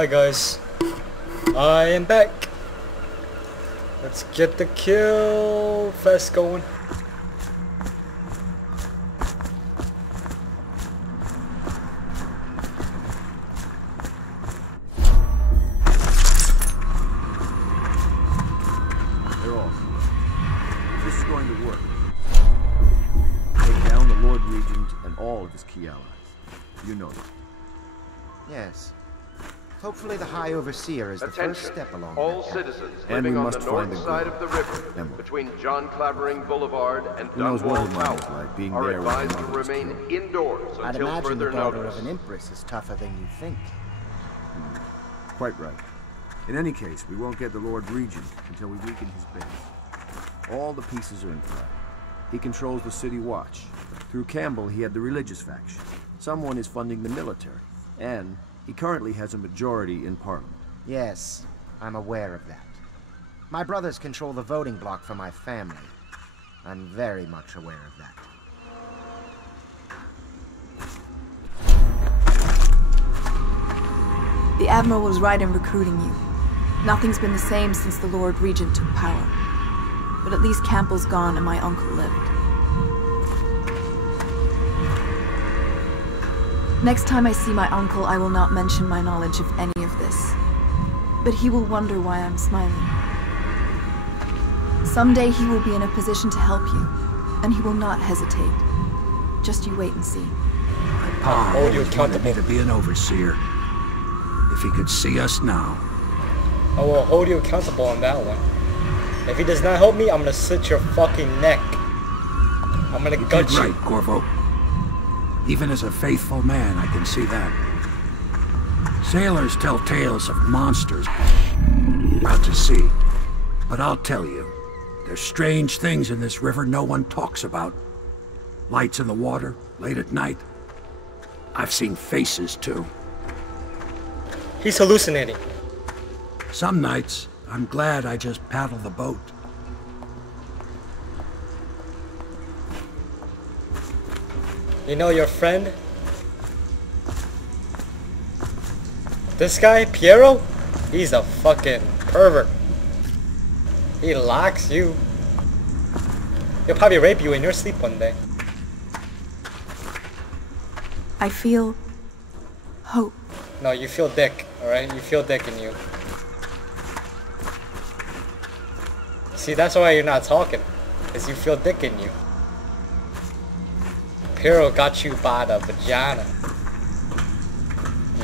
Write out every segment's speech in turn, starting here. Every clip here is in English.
Hi guys, I am back. Let's get the kill fest going. They're off. This is going to work. Take down the Lord Regent and all of his key allies. You know them. Yes. Hopefully the High Overseer is the first step along all that. citizens And living we on must the find north the side girl. of the river, Emerald. between John Clavering Boulevard and Who knows what Dunwall his mind is Tower, like, being are there when advised your to mother was remain killed. indoors I'd until imagine the further daughter notice. of an empress is tougher than you think. Quite right. In any case, we won't get the Lord Regent until we weaken his base. All the pieces are in play. He controls the City Watch. Through Campbell, he had the religious faction. Someone is funding the military. And he currently has a majority in Parliament. Yes, I'm aware of that. My brothers control the voting bloc for my family. I'm very much aware of that. The Admiral was right in recruiting you. Nothing's been the same since the Lord Regent took power. But at least Campbell's gone and my uncle lived. Next time I see my uncle, I will not mention my knowledge of any of this. But he will wonder why I'm smiling. Someday he will be in a position to help you, and he will not hesitate. Just you wait and see. My pa always wanted me to be an overseer. If he could see us now. I will hold you accountable on that one. If he does not help me, I'm gonna slit your fucking neck. I'm gonna gut you. Right, Corvo. Even as a faithful man, I can see that. Sailors tell tales of monsters out to sea. But I'll tell you, there's strange things in this river no one talks about. Lights in the water, late at night. I've seen faces, too. He's hallucinating. Some nights, I'm glad I just paddle the boat. You know your friend? This guy, Piero? He's a fucking pervert. He locks you. He'll probably rape you in your sleep one day. I feel hope. No, you feel dick, alright? You feel dick in you. See, that's why you're not talking. Because you feel dick in you. Piero got you by the vagina.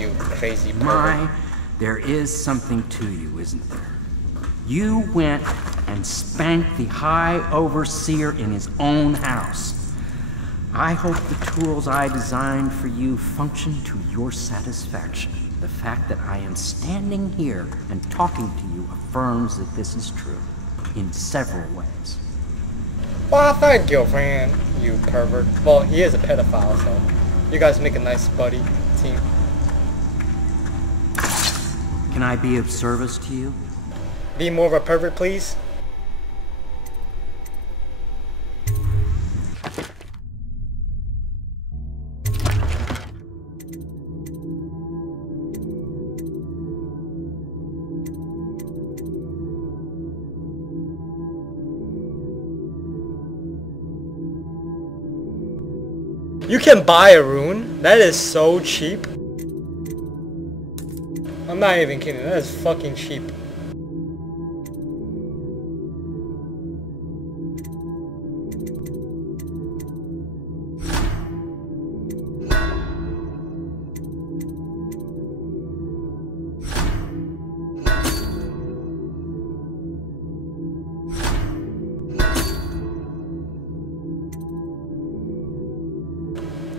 You crazy pervert. My, there is something to you, isn't there? You went and spanked the High Overseer in his own house. I hope the tools I designed for you function to your satisfaction. The fact that I am standing here and talking to you affirms that this is true, in several ways. Well, thank you, friend, you pervert. Well, he is a pedophile, so you guys make a nice buddy team. Can I be of service to you? Be more of a pervert, please. You can buy a rune? That is so cheap. I'm not even kidding, that is fucking cheap.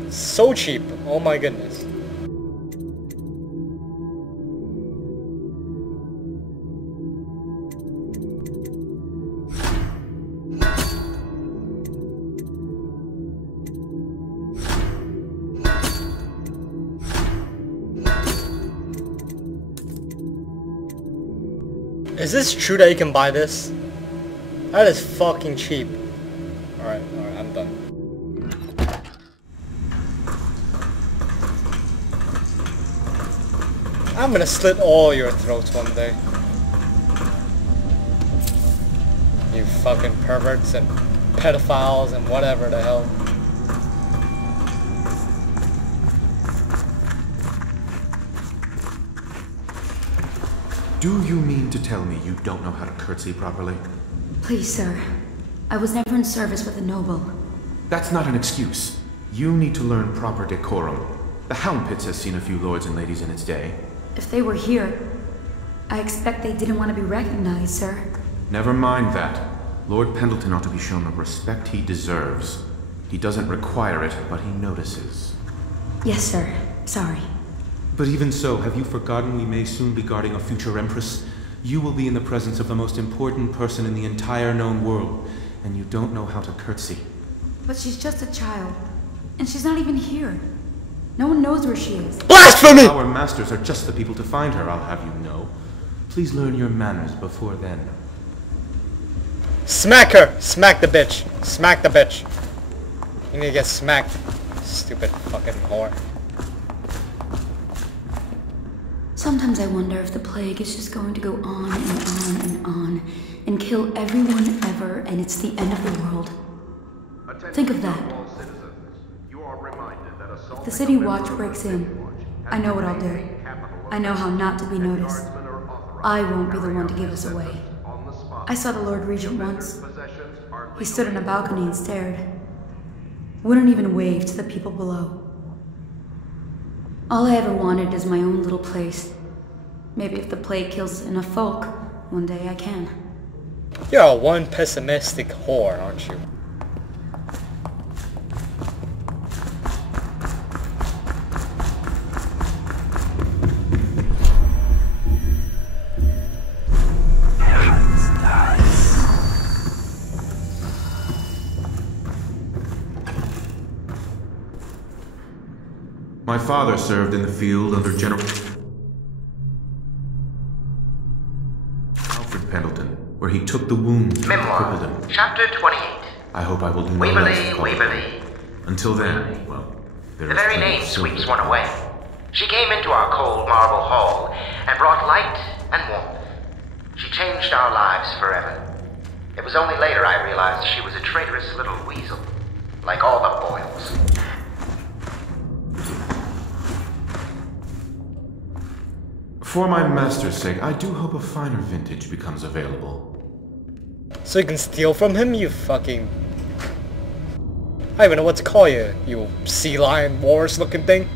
So cheap, oh my goodness. Is this true that you can buy this? That is fucking cheap. Alright, I'm done. I'm gonna slit all your throats one day. You fucking perverts and pedophiles and whatever the hell. Do you mean to tell me you don't know how to curtsy properly? Please, sir. I was never in service with a noble. That's not an excuse. You need to learn proper decorum. The Hound Pits has seen a few lords and ladies in its day. If they were here, I expect they didn't want to be recognized, sir. Never mind that. Lord Pendleton ought to be shown the respect he deserves. He doesn't require it, but he notices. Yes, sir. Sorry. But even so, have you forgotten we may soon be guarding a future Empress? You will be in the presence of the most important person in the entire known world, and you don't know how to curtsy. But she's just a child, and she's not even here. No one knows where she is. Blasphemy! Our masters are just the people to find her, I'll have you know. Please learn your manners before then. Smack her! Smack the bitch! Smack the bitch! You need to get smacked. Stupid fucking whore. Sometimes I wonder if the plague is just going to go on and on and on and kill everyone ever, and it's the end of the world. Think of that. If the City Watch breaks in, I know what I'll do. I know how not to be noticed. I won't be the one to give us away. I saw the Lord Regent once. He stood on a balcony and stared. Wouldn't even wave to the people below. All I ever wanted is my own little place. Maybe if the plague kills enough folk, one day I can. You're a one pessimistic whore, aren't you? My father served in the field under General Alfred Pendleton, where he took the wound and crippled him. Memoir, Chapter 28. I hope I will do no We less believe, to we follow. believe. Until then, well, there The is very plenty name of silver. sweeps one away. She came into our cold marble hall and brought light and warmth. She changed our lives forever. It was only later I realized she was a traitorous little weasel, like all the Boyles. For my master's sake, I do hope a finer vintage becomes available. So you can steal from him, you fucking... I don't even know what to call you, you sea lion walrus looking thing.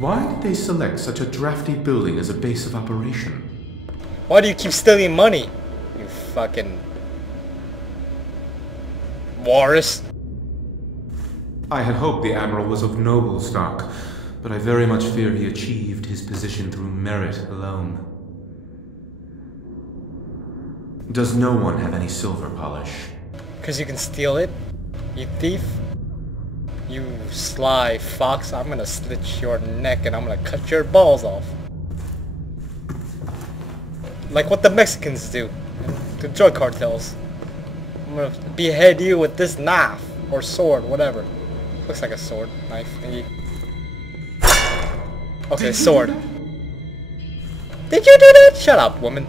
Why did they select such a drafty building as a base of operation? Why do you keep stealing money, you fucking... walrus? I had hoped the Admiral was of noble stock, but I very much fear he achieved his position through merit alone. Does no one have any silver polish? Because you can steal it, you thief. You sly fox, I'm gonna slit your neck and I'm gonna cut your balls off. Like what the Mexicans do, the drug cartels. I'm gonna behead you with this knife, or sword, whatever. Looks like a sword, knife thingy. Okay, sword. Did you do that? Shut up, woman.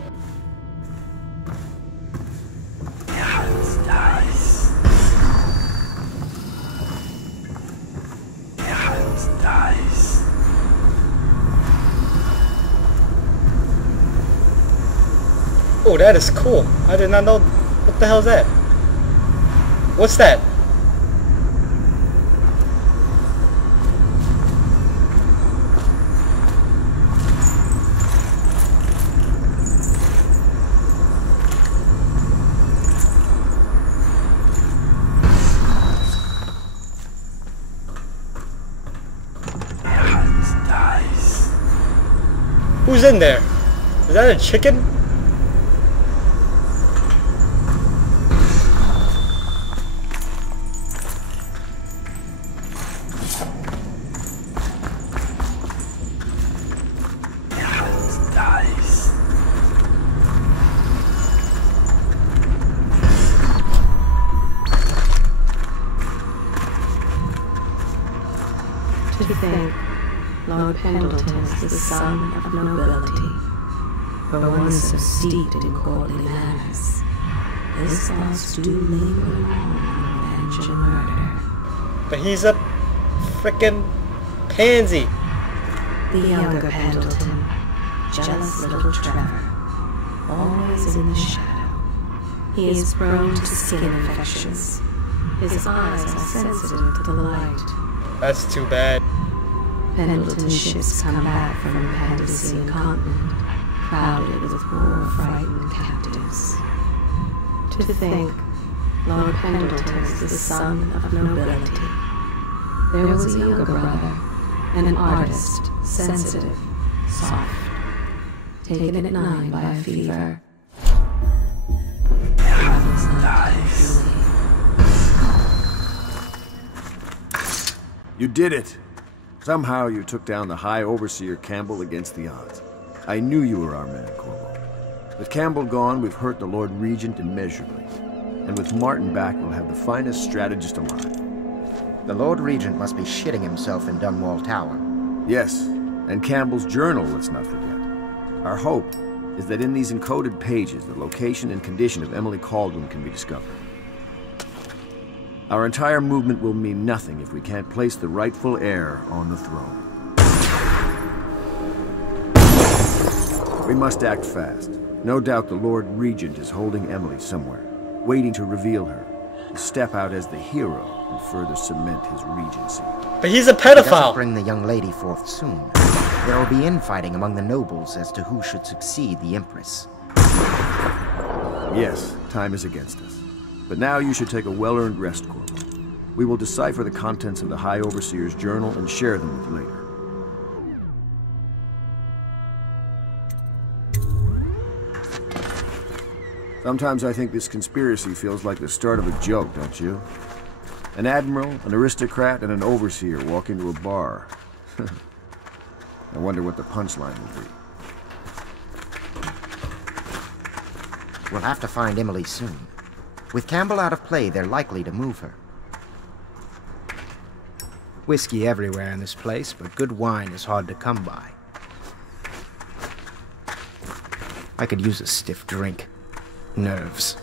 Oh, that is cool. I did not know. What the hell is that? What's that? Who's in there? Is that a chicken? To think Lord Pendleton is the son of nobility, but one so steeped in courtly manners. His thoughts do linger long on revenge and murder. But he's a frickin' pansy. The younger Pendleton, jealous little Trevor, always in the shadow. He is prone to skin infections. His eyes are sensitive to the light. That's too bad. Pendleton's ships come back from the Pandician continent, crowded with poor, frightened captives. To think, Lord Pendleton is the son of nobility. There was a younger brother, an artist, sensitive, soft, taken at 9 by a fever. You did it! Somehow you took down the High Overseer Campbell against the odds. I knew you were our man, Corvo. With Campbell gone, we've hurt the Lord Regent immeasurably. And with Martin back, we'll have the finest strategist alive. The Lord Regent must be shitting himself in Dunwall Tower. Yes, and Campbell's journal, let's not forget. Our hope is that in these encoded pages, the location and condition of Emily Caldwell can be discovered. Our entire movement will mean nothing if we can't place the rightful heir on the throne. We must act fast. No doubt the Lord Regent is holding Emily somewhere, waiting to reveal her, to step out as the hero and further cement his regency. But he's a If he doesn't pedophile. bring the young lady forth soon, there will be infighting among the nobles as to who should succeed the Empress. Yes, time is against us. But now you should take a well-earned rest, Corvo. We will decipher the contents of the High Overseer's journal and share them with you later. Sometimes I think this conspiracy feels like the start of a joke, don't you? An admiral, an aristocrat, and an overseer walk into a bar. I wonder what the punchline will be. We'll have to find Emily soon. With Campbell out of play, they're likely to move her. Whiskey everywhere in this place, but good wine is hard to come by. I could use a stiff drink. Nerves.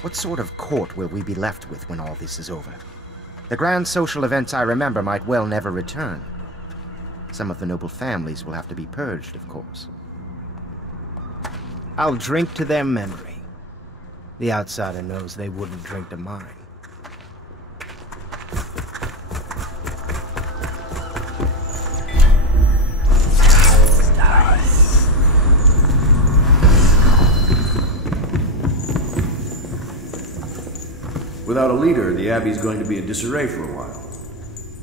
What sort of court will we be left with when all this is over? The grand social events I remember might well never return. Some of the noble families will have to be purged, of course. I'll drink to their memory. The outsider knows they wouldn't drink to mine. Without a leader, the Abbey's going to be in disarray for a while.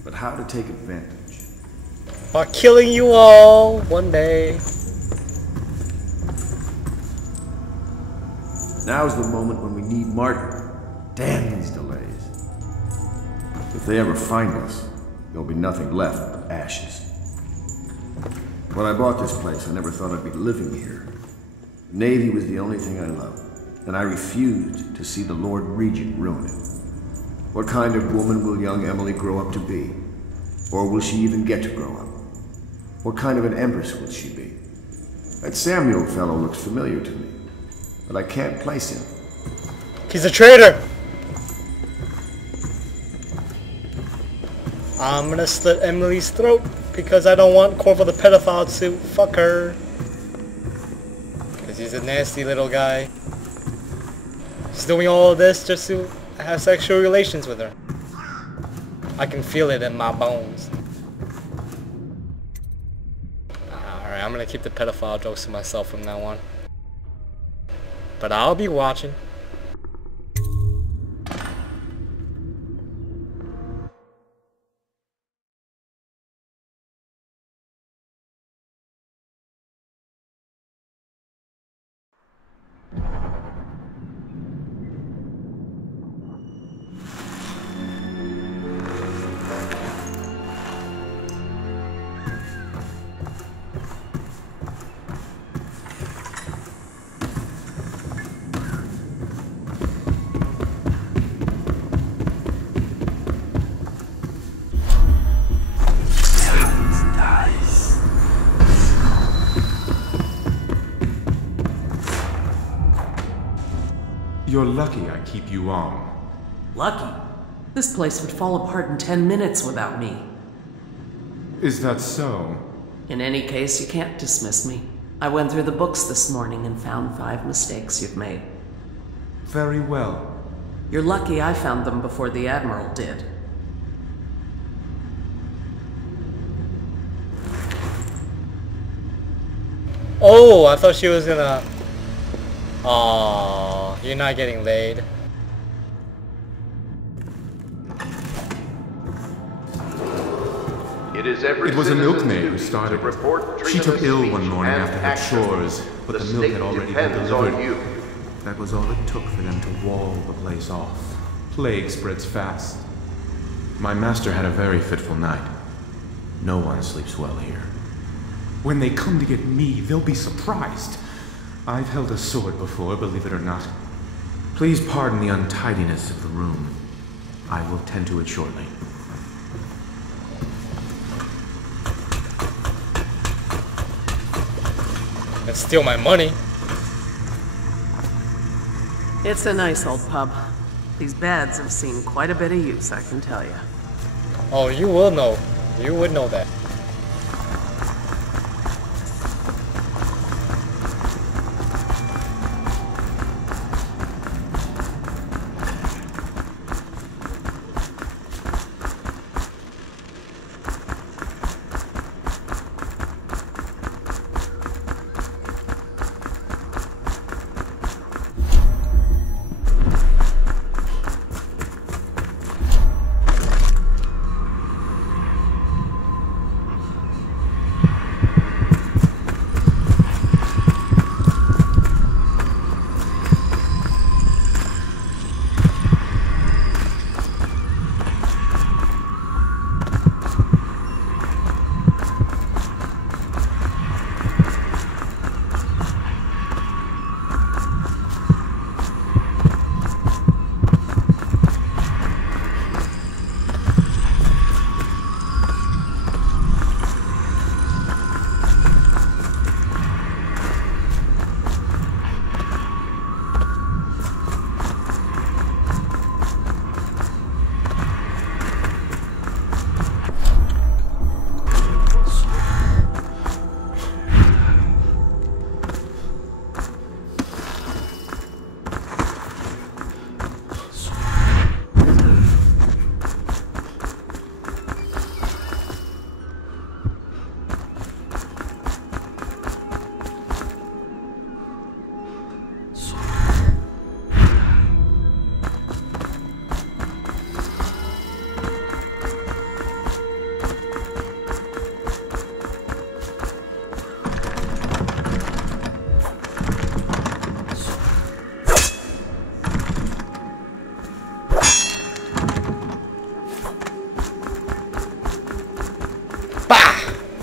But how to take advantage? By killing you all one day. Now's the moment when we need Martin. Damn these delays. If they ever find us, there'll be nothing left but ashes. When I bought this place, I never thought I'd be living here. The Navy was the only thing I loved, and I refused to see the Lord Regent ruin it. What kind of woman will young Emily grow up to be? Or will she even get to grow up? What kind of an empress will she be? That Samuel fellow looks familiar to me, but I can't place him. He's a traitor. I'm gonna slit Emily's throat because I don't want Corvo the pedophile to fuck her. Because he's a nasty little guy. He's doing all of this just to have sexual relations with her. I can feel it in my bones. Alright, I'm gonna keep the pedophile jokes to myself from now on. But I'll be watching. You're lucky I keep you on. Lucky? This place would fall apart in 10 minutes without me. Is that so? In any case, you can't dismiss me. I went through the books this morning and found 5 mistakes you've made. Very well. You're lucky I found them before the Admiral did. Oh, I thought she was gonna... Aww, you're not getting laid. It was a milkmaid who started it. She took ill one morning after her chores, but the milk had already been delivered. That was all it took for them to wall the place off. Plague spreads fast. My master had a very fitful night. No one sleeps well here. When they come to get me, they'll be surprised. I've held a sword before, believe it or not. Please pardon the untidiness of the room. I will tend to it shortly. And steal my money. It's a nice old pub. These beds have seen quite a bit of use, I can tell you. Oh, you will know. You would know that.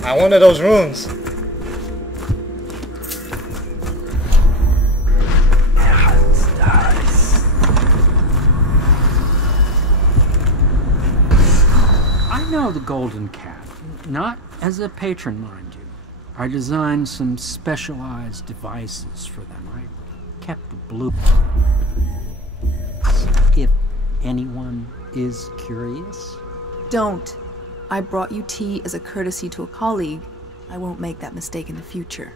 I wanted those runes. I know the Golden Cat, not as a patron, mind you. I designed some specialized devices for them. I kept a blue. If anyone is curious. Don't. I brought you tea as a courtesy to a colleague. I won't make that mistake in the future.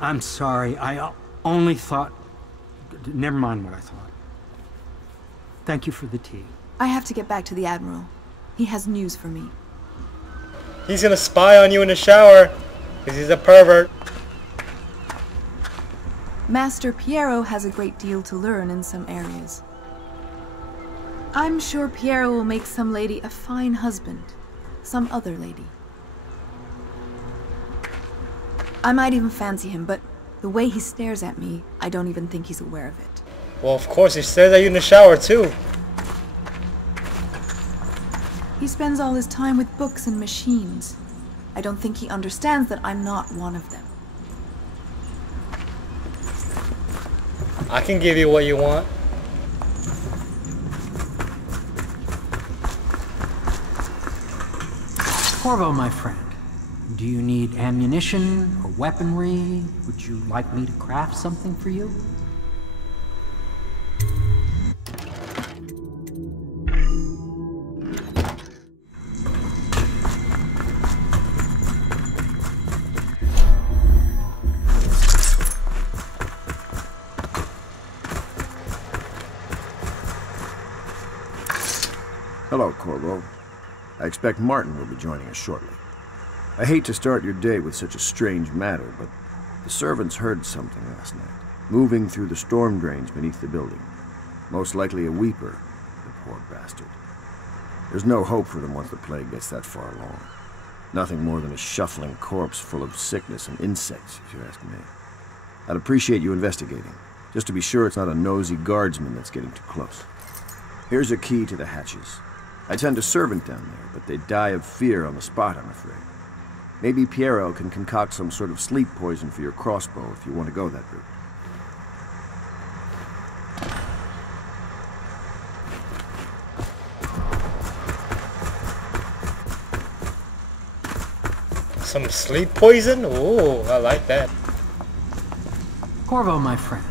I'm sorry, I only thought... Never mind what I thought. Thank you for the tea. I have to get back to the Admiral. He has news for me. He's gonna spy on you in the shower, because he's a pervert. Master Piero has a great deal to learn in some areas. I'm sure Piero will make some lady a fine husband. Some other lady. I might even fancy him, but the way he stares at me, I don't even think he's aware of it. Well, of course, he stares at you in the shower, too. He spends all his time with books and machines. I don't think he understands that I'm not one of them. I can give you what you want. Corvo, my friend, do you need ammunition or weaponry? Would you like me to craft something for you? Hello, Corvo. I expect Martin will be joining us shortly. I hate to start your day with such a strange matter, but the servants heard something last night, moving through the storm drains beneath the building. Most likely a weeper, the poor bastard. There's no hope for them once the plague gets that far along. Nothing more than a shuffling corpse full of sickness and insects, if you ask me. I'd appreciate you investigating, just to be sure it's not a nosy guardsman that's getting too close. Here's a key to the hatches. I'd send a servant down there, but they'd die of fear on the spot, I'm afraid. Maybe Piero can concoct some sort of sleep poison for your crossbow if you want to go that route. Some sleep poison? Ooh, I like that. Corvo, my friend,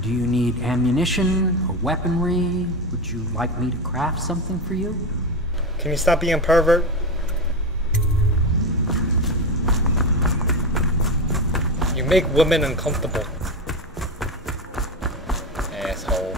do you need ammunition or weaponry? Would you like me to craft something for you? Can you stop being a pervert? You make women uncomfortable. Asshole.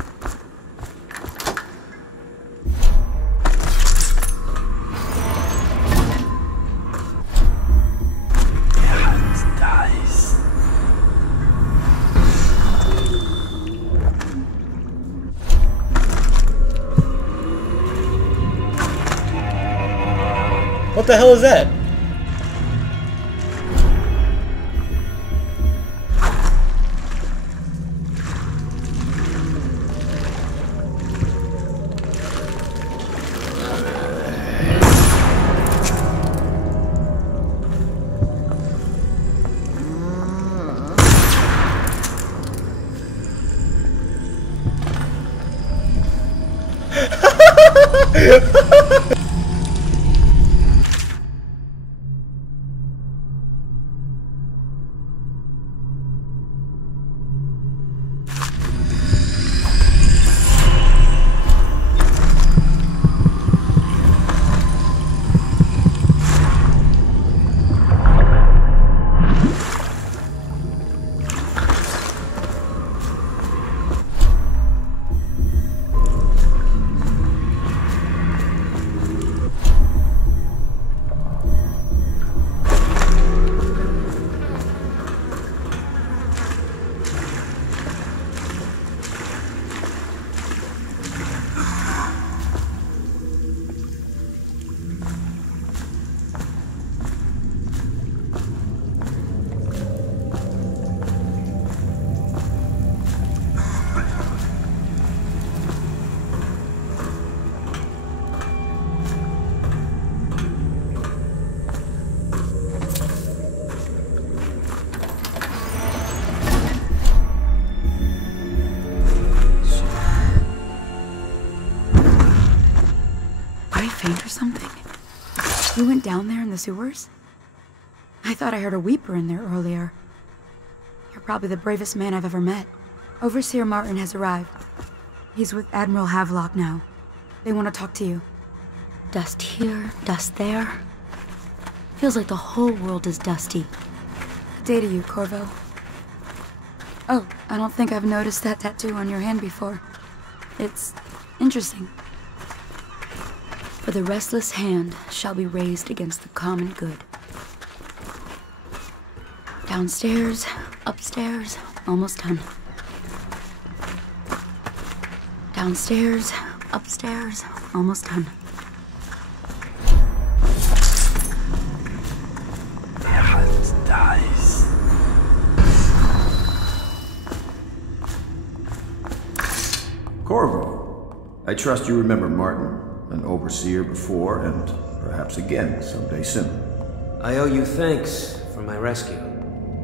What the hell is that? Or something? You went down there in the sewers? I thought I heard a weeper in there earlier. You're probably the bravest man I've ever met. Overseer Martin has arrived. He's with Admiral Havelock now. They want to talk to you. Dust here, dust there. Feels like the whole world is dusty. Good day to you, Corvo. Oh, I don't think I've noticed that tattoo on your hand before. It's interesting. For the restless hand shall be raised against the common good. Downstairs, upstairs, almost done. Downstairs, upstairs, almost done. Corvo, I trust you remember Martin. An overseer before, and perhaps again someday soon. I owe you thanks for my rescue.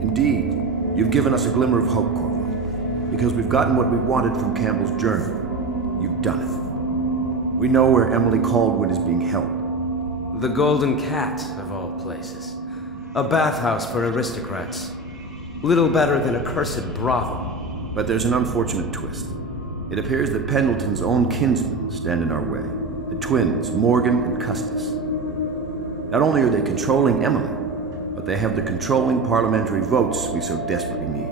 Indeed. You've given us a glimmer of hope, Corvo. Because we've gotten what we wanted from Campbell's journal. You've done it. We know where Emily Caldwell is being held. The Golden Cat, of all places. A bathhouse for aristocrats. Little better than a cursed brothel. But there's an unfortunate twist. It appears that Pendleton's own kinsmen stand in our way. The twins, Morgan and Custis. Not only are they controlling Emily, but they have the controlling parliamentary votes we so desperately need.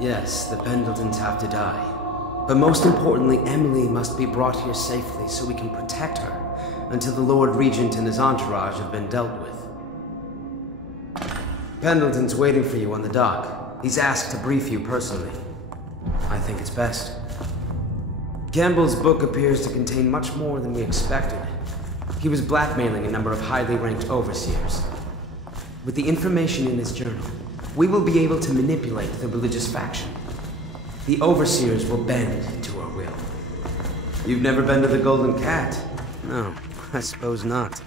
Yes, the Pendletons have to die. But most importantly, Emily must be brought here safely so we can protect her until the Lord Regent and his entourage have been dealt with. Pendleton's waiting for you on the dock. He's asked to brief you personally. I think it's best. Campbell's book appears to contain much more than we expected. He was blackmailing a number of highly ranked overseers. With the information in his journal, we will be able to manipulate the religious faction. The overseers will bend to our will. You've never been to the Golden Cat? No, I suppose not.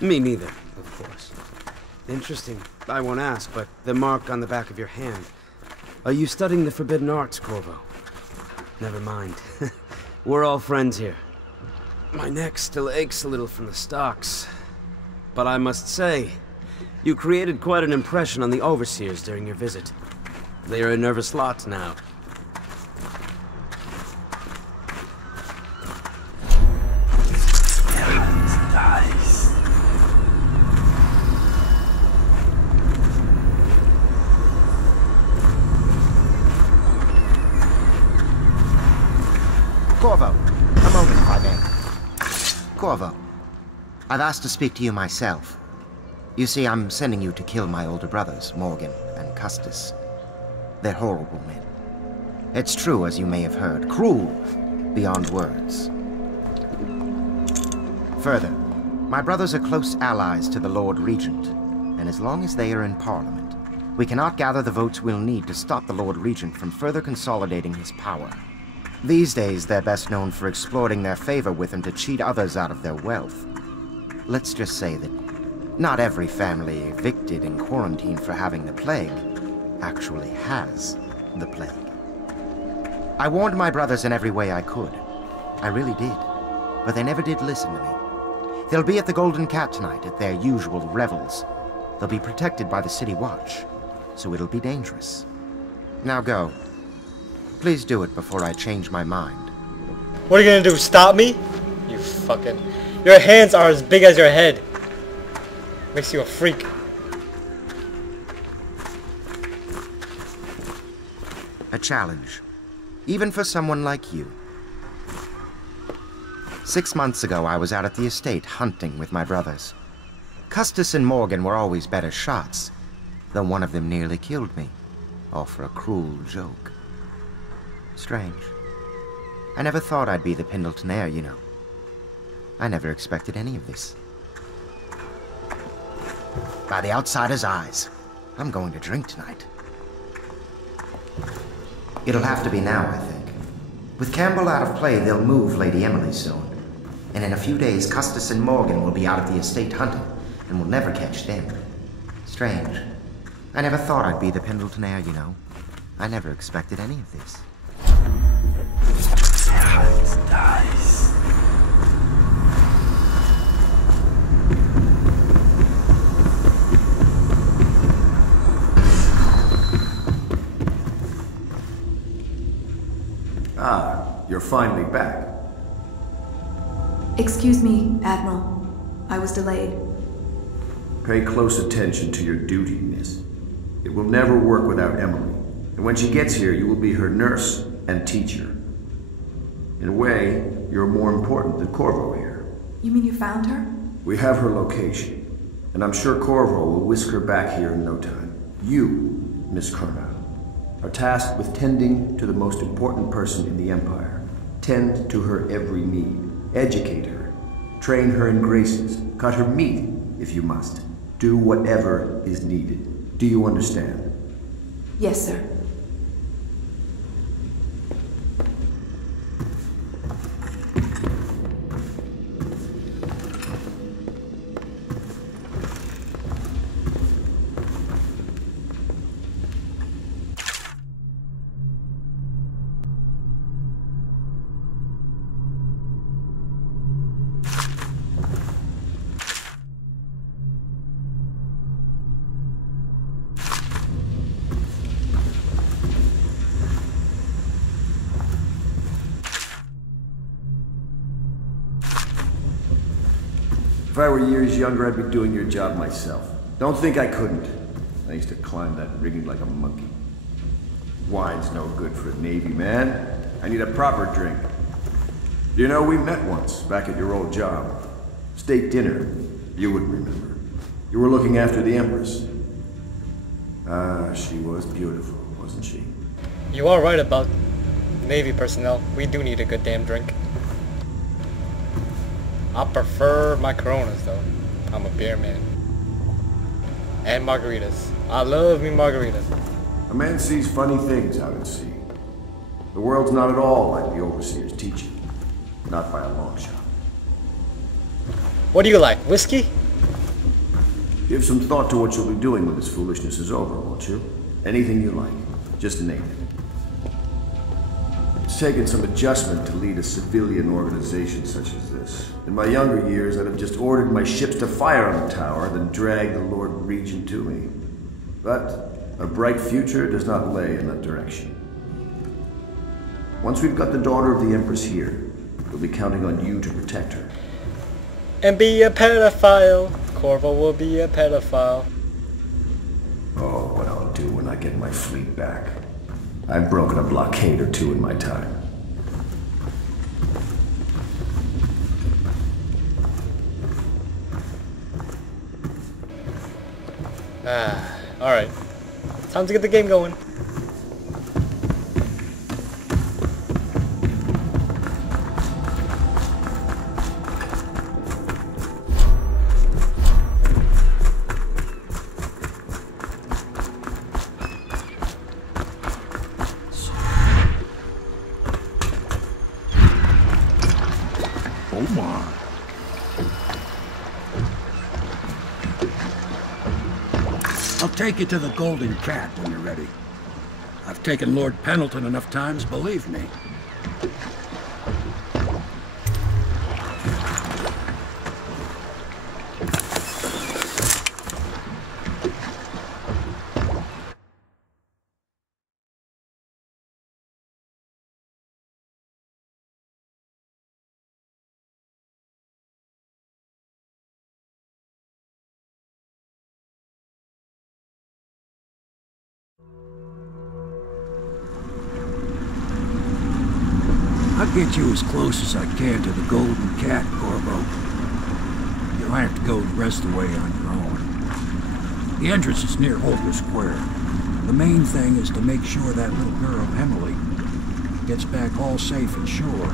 Me neither, of course. Interesting. I won't ask, but the mark on the back of your hand. Are you studying the forbidden arts, Corvo? Never mind. We're all friends here. My neck still aches a little from the stocks. But I must say, you created quite an impression on the overseers during your visit. They are a nervous lot now. Corvo, a moment if I may. Corvo, I've asked to speak to you myself. You see, I'm sending you to kill my older brothers, Morgan and Custis. They're horrible men. It's true, as you may have heard, cruel beyond words. Further, my brothers are close allies to the Lord Regent, and as long as they are in Parliament, we cannot gather the votes we'll need to stop the Lord Regent from further consolidating his power. These days, they're best known for exploiting their favor with him to cheat others out of their wealth. Let's just say that not every family evicted and quarantined for having the plague actually has the plague. I warned my brothers in every way I could. I really did. But they never did listen to me. They'll be at the Golden Cat tonight at their usual revels. They'll be protected by the City Watch, so it'll be dangerous. Now go. Please do it before I change my mind. What are you gonna do? Stop me? You fucking... Your hands are as big as your head. Makes you a freak. A challenge. Even for someone like you. 6 months ago, I was out at the estate hunting with my brothers. Custis and Morgan were always better shots, though one of them nearly killed me, all for a cruel joke. Strange. I never thought I'd be the Pendleton heir, you know. I never expected any of this. By the outsider's eyes, I'm going to drink tonight. It'll have to be now, I think. With Campbell out of play, they'll move Lady Emily soon. And in a few days, Custis and Morgan will be out at the estate hunting, and we'll never catch them. Strange. I never thought I'd be the Pendleton heir, you know. I never expected any of this. Nice. Ah, you're finally back. Excuse me, Admiral. I was delayed. Pay close attention to your duty, miss. It will never work without Emily. And when she gets here, you will be her nurse and teacher. In a way, you're more important than Corvo here. You mean you found her? We have her location. And I'm sure Corvo will whisk her back here in no time. You, Miss Carnell, are tasked with tending to the most important person in the Empire. Tend to her every need. Educate her. Train her in graces. Cut her meat, if you must. Do whatever is needed. Do you understand? Yes, sir. If I were years younger, I'd be doing your job myself. Don't think I couldn't. I used to climb that rigging like a monkey. Wine's no good for a Navy man. I need a proper drink. You know, we met once, back at your old job. State dinner. You wouldn't remember. You were looking after the Empress. Ah, she was beautiful, wasn't she? You are right about Navy personnel. We do need a good damn drink. I prefer my Coronas though. I'm a beer man. And margaritas. I love me margaritas. A man sees funny things out at sea. The world's not at all like the Overseer's teaching. Not by a long shot. What do you like? Whiskey? Give some thought to what you'll be doing when this foolishness is over, won't you? Anything you like. Just name it. It's taken some adjustment to lead a civilian organization such as this. In my younger years, I'd have just ordered my ships to fire on the tower, then dragged the Lord Regent to me. But a bright future does not lay in that direction. Once we've got the daughter of the Empress here, we'll be counting on you to protect her. And be a pedophile. Corvo will be a pedophile. Oh, what I'll do when I get my fleet back. I've broken a blockade or two in my time. Ah, alright. Time to get the game going. I'll take you to the Golden Cat when you're ready. I've taken Lord Pendleton enough times, believe me. I'll get you as close as I can to the Golden Cat, Corvo. You'll have to go the rest of the way on your own. The entrance is near Holger Square. The main thing is to make sure that little girl, Emily, gets back all safe and sure.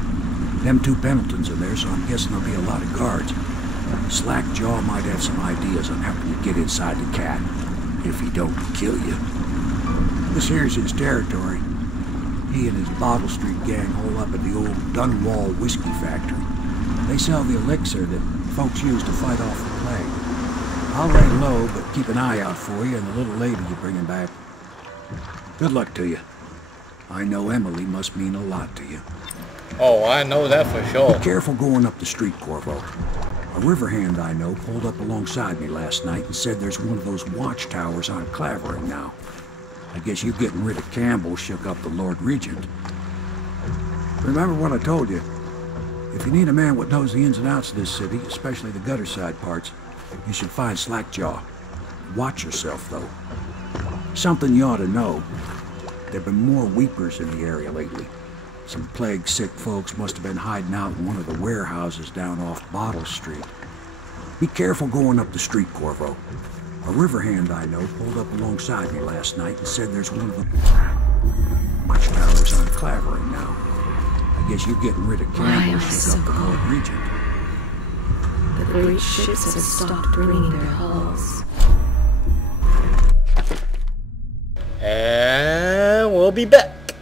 Them two Pendletons are there, so I'm guessing there'll be a lot of guards. Slackjaw might have some ideas on helping you get inside the cat, if he don't kill you. This here's his territory. He and his Bottle Street gang hole up at the old Dunwall whiskey factory. They sell the elixir that folks use to fight off the plague. I'll lay low, but keep an eye out for you and the little lady you bring him back. Good luck to you. I know Emily must mean a lot to you. Oh, I know that for sure. Be careful going up the street, Corvo. A river hand I know pulled up alongside me last night and said there's one of those watchtowers on Clavering now. I guess you getting rid of Campbell shook up the Lord Regent. Remember what I told you. If you need a man what knows the ins and outs of this city, especially the gutter side parts, you should find Slackjaw. Watch yourself, though. Something you ought to know. There've been more weepers in the area lately. Some plague-sick folks must have been hiding out in one of the warehouses down off Bottle Street. Be careful going up the street, Corvo. A river hand I know pulled up alongside me last night and said there's one of the watchtowers on Clavering now. I guess you getting rid of Campbell shook up the Lord Regent. The great ships have stopped ringing their hulls. And we'll be back.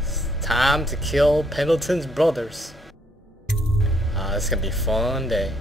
It's time to kill Pendleton's brothers. It's gonna be a fun day.